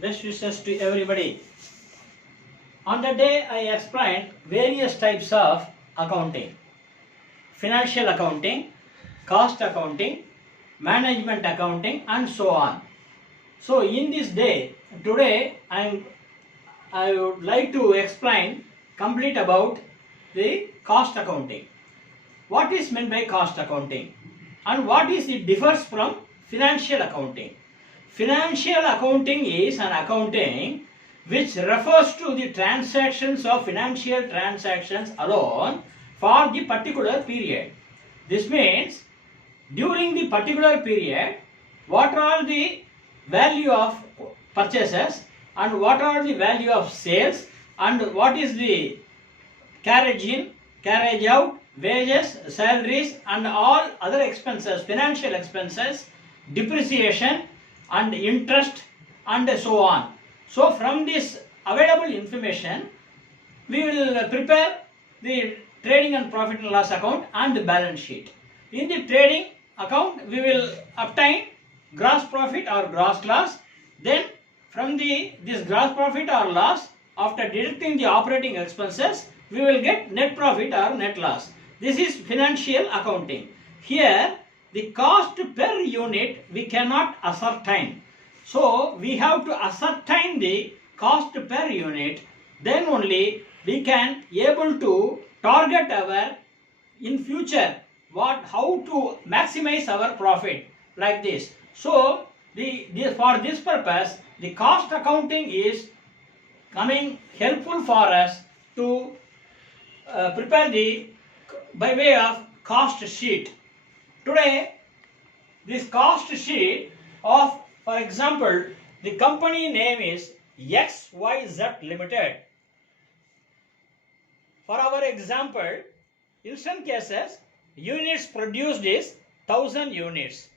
Best wishes to everybody. On the day I explained various types of accounting. Financial accounting, cost accounting, management accounting and so on. So in this day, today I would like to explain complete about the cost accounting. What is meant by cost accounting and what is it differs from financial accounting? Financial accounting is an accounting which refers to the transactions of financial transactions alone for the particular period. This means during the particular period, what are the value of purchases and what are the value of sales and what is the carriage in, carriage out, wages, salaries and all other expenses, financial expenses, depreciation and interest and so on. So from this available information, we will prepare the trading and profit and loss account and the balance sheet. In the trading account, we will obtain gross profit or gross loss. Then from this gross profit or loss, after deducting the operating expenses, we will get net profit or net loss. This is financial accounting. Here, the cost per unit we cannot ascertain. So, we have to ascertain the cost per unit. Then only we can able to target our in future how to maximize our profit like this. So, for this purpose, the cost accounting is coming helpful for us to prepare by way of cost sheet. Today, this cost sheet of, for example, the company name is XYZ Limited. For our example, in some cases, units produced is 1000 units.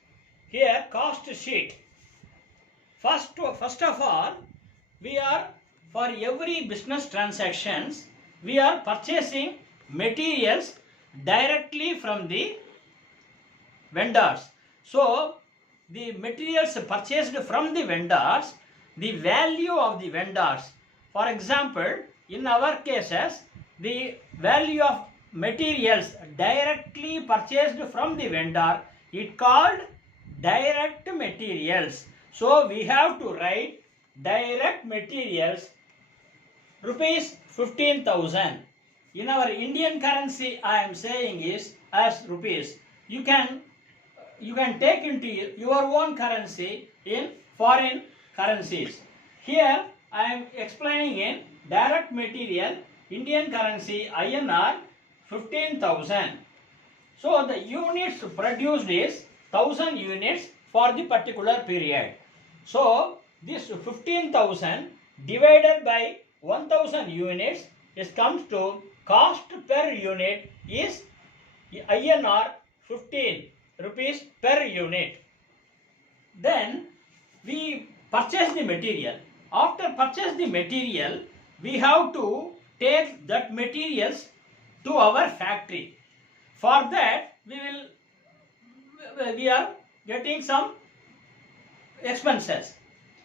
Here, cost sheet. First of all, we are, for every business transactions, we are purchasing materials directly from the vendors. So, the materials purchased from the vendors, the value of the vendors. For example, in our cases, the value of materials directly purchased from the vendor, it called direct materials. So, we have to write direct materials rupees 15,000. In our Indian currency, I am saying is as rupees. You can take into your own currency in foreign currencies. Here I am explaining in direct material Indian currency INR 15,000. So the units produced is 1000 units for the particular period. So this 15,000 divided by 1000 units comes to cost per unit is INR 15 rupees per unit. Then we purchase the material. After purchase the material, we have to take that materials to our factory. For that, we are getting some expenses.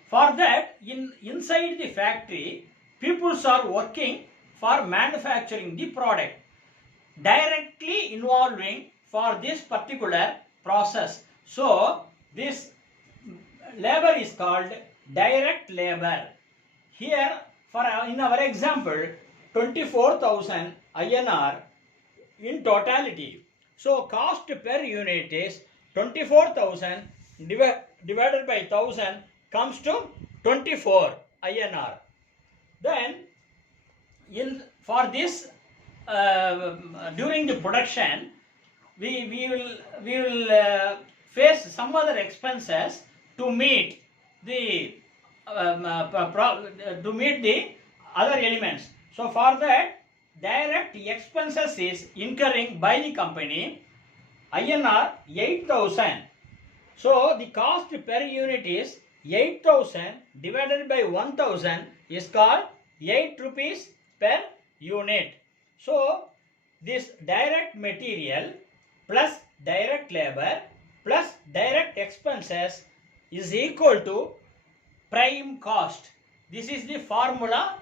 For that, inside the factory, people are working for manufacturing the product, directly involving for this particular process. So, this labor is called direct labor. Here, in our example, 24,000 INR in totality. So, cost per unit is 24,000 divided by 1000 comes to 24 INR. Then, for this, during the production, we will face some other expenses to meet the other elements. So for that, direct expenses is incurring by the company INR 8,000. So the cost per unit is 8,000 divided by 1,000 is called 8 rupees per unit. So this direct material plus direct labor plus direct expenses is equal to prime cost. This is the formula.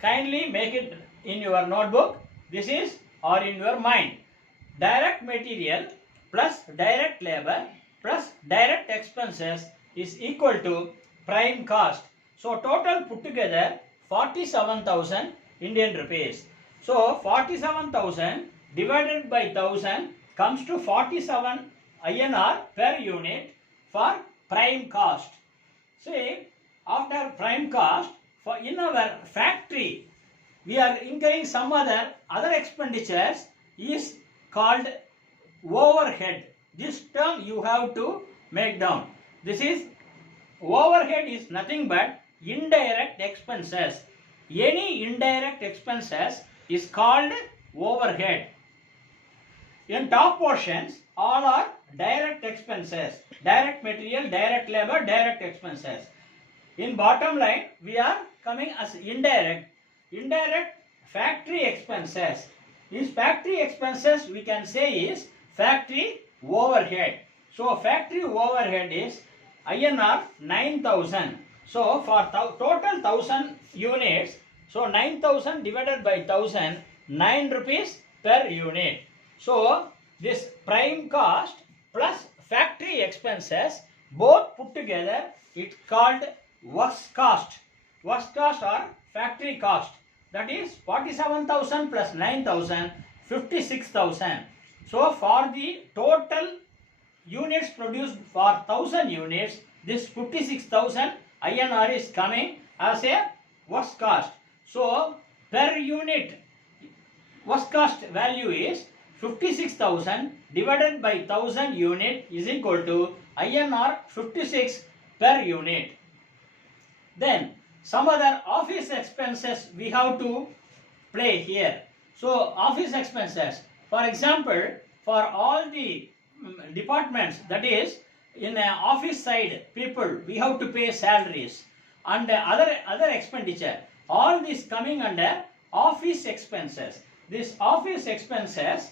Kindly make it in your notebook. This is or in your mind. Direct material plus direct labor plus direct expenses is equal to prime cost. So total put together 47,000 Indian rupees. So 47,000 divided by 1000 comes to 47 INR per unit for prime cost. See, after prime cost, for in our factory, we are incurring some other expenditures is called overhead. This term you have to make down. This is overhead is nothing but indirect expenses. Any indirect expenses is called overhead. In top portions, all are direct expenses. Direct material, direct labor, direct expenses. In bottom line, we are coming as indirect. Indirect factory expenses. These factory expenses we can say is factory overhead. So factory overhead is INR 9,000. So for total 1000 units, so 9,000 divided by 1000, 9 rupees per unit. So this prime cost plus factory expenses both put together, it's called works cost. Works cost or factory cost. That is 47,000 plus 9,000, 56,000. So for the total units produced for 1000 units, this 56,000 INR is coming as a works cost. So per unit works cost value is 56,000 divided by 1000 unit is equal to INR 56 per unit. Then some other office expenses we have to play here. So office expenses, for example, for all the departments, that is in office side people, we have to pay salaries and other expenditure. All this coming under office expenses. This office expenses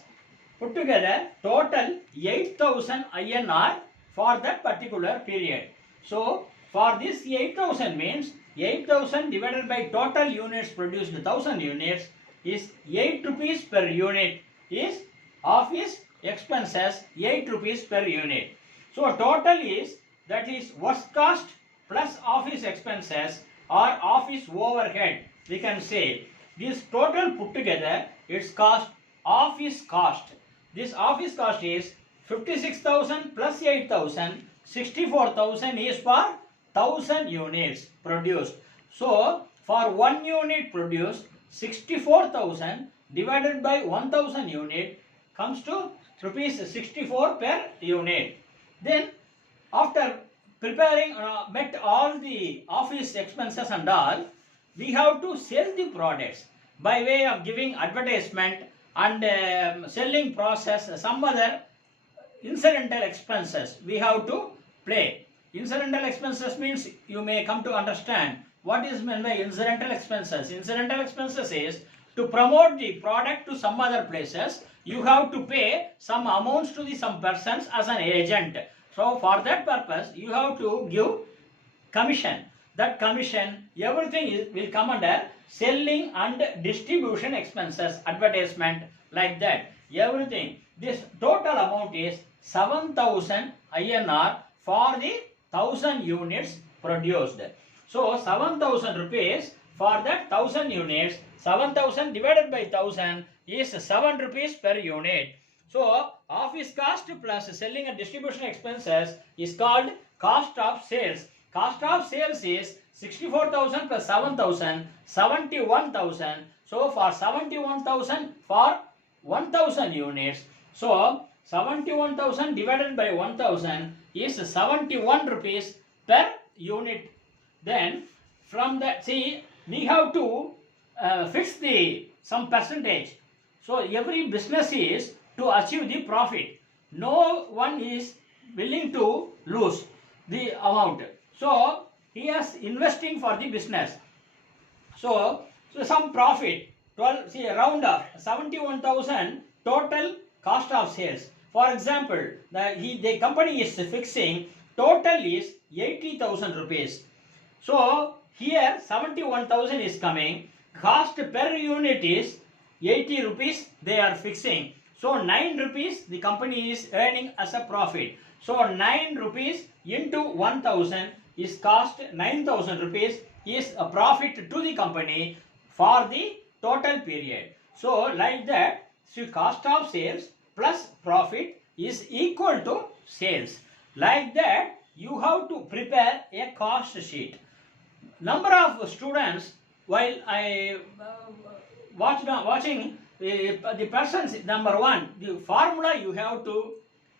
put together total 8,000 INR for that particular period. So for this 8,000 means 8,000 divided by total units produced 1000 units is 8 rupees per unit is office expenses 8 rupees per unit. So total is, that is works cost plus office expenses or office overhead. We can say this total put together, its cost office cost. This office cost is 56,000 plus 8,000, 64,000 is for 1000 units produced. So for 1 unit produced, 64,000 divided by 1000 unit comes to rupees 64 per unit. Then after preparing met all the office expenses and all, we have to sell the products by way of giving advertisement and selling process, some other incidental expenses we have to play. Incidental expenses means you may come to understand what is meant by incidental expenses. Incidental expenses is to promote the product to some other places. You have to pay some amounts to some persons as an agent. So for that purpose, you have to give commission. That commission, everything will come under selling and distribution expenses, advertisement, like that. Everything. This total amount is 7,000 INR for the 1000 units produced. So 7,000 rupees for that 1000 units. 7,000 divided by 1000 is 7 rupees per unit. So office cost plus selling and distribution expenses is called cost of sales. Cost of sales is 64,000 plus 7,000, 71,000. So for 71,000 for 1000 units. So 71,000 divided by 1000 is 71 rupees per unit. Then from that, see, we have to fix some percentage. So every business is to achieve the profit. No one is willing to lose the amount. So he is investing for the business. So some profit, 12, see, round off 71,000 total cost of sales. For example, the company is fixing total is 80,000 rupees. So here 71,000 is coming. Cost per unit is 80 rupees they are fixing. So 9 rupees the company is earning as a profit. So 9 rupees into 1,000 is cost 9,000 rupees is a profit to the company for the total period. So like that, so cost of sales plus profit is equal to sales. Like that, you have to prepare a cost sheet. Number of students, while I watching the persons, number one, the formula you have to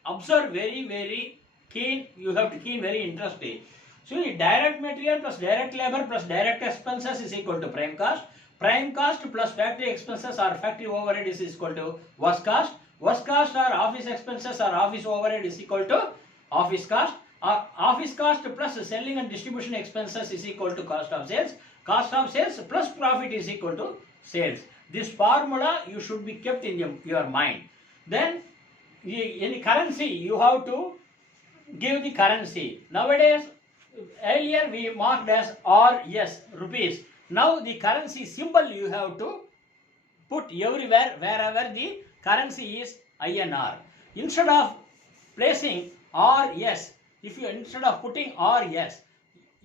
observe very keen, you have to keen very interesting. So direct material plus direct labor plus direct expenses is equal to prime cost. Prime cost plus factory expenses or factory overhead is equal to work cost. Work cost or office expenses or office overhead is equal to office cost. Office cost plus selling and distribution expenses is equal to cost of sales. Cost of sales plus profit is equal to sales. This formula you should be kept in your mind. Then in the currency you have to give the currency. Nowadays, earlier we marked as RS, rupees. Now the currency symbol you have to put everywhere wherever the currency is INR. Instead of placing RS, if you instead of putting RS,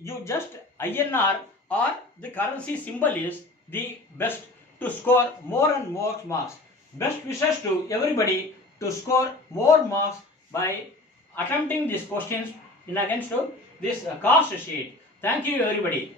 you just INR or the currency symbol is the best to score more and more marks. Best wishes to everybody to score more marks by attempting these questions in against this cost sheet. Thank you everybody.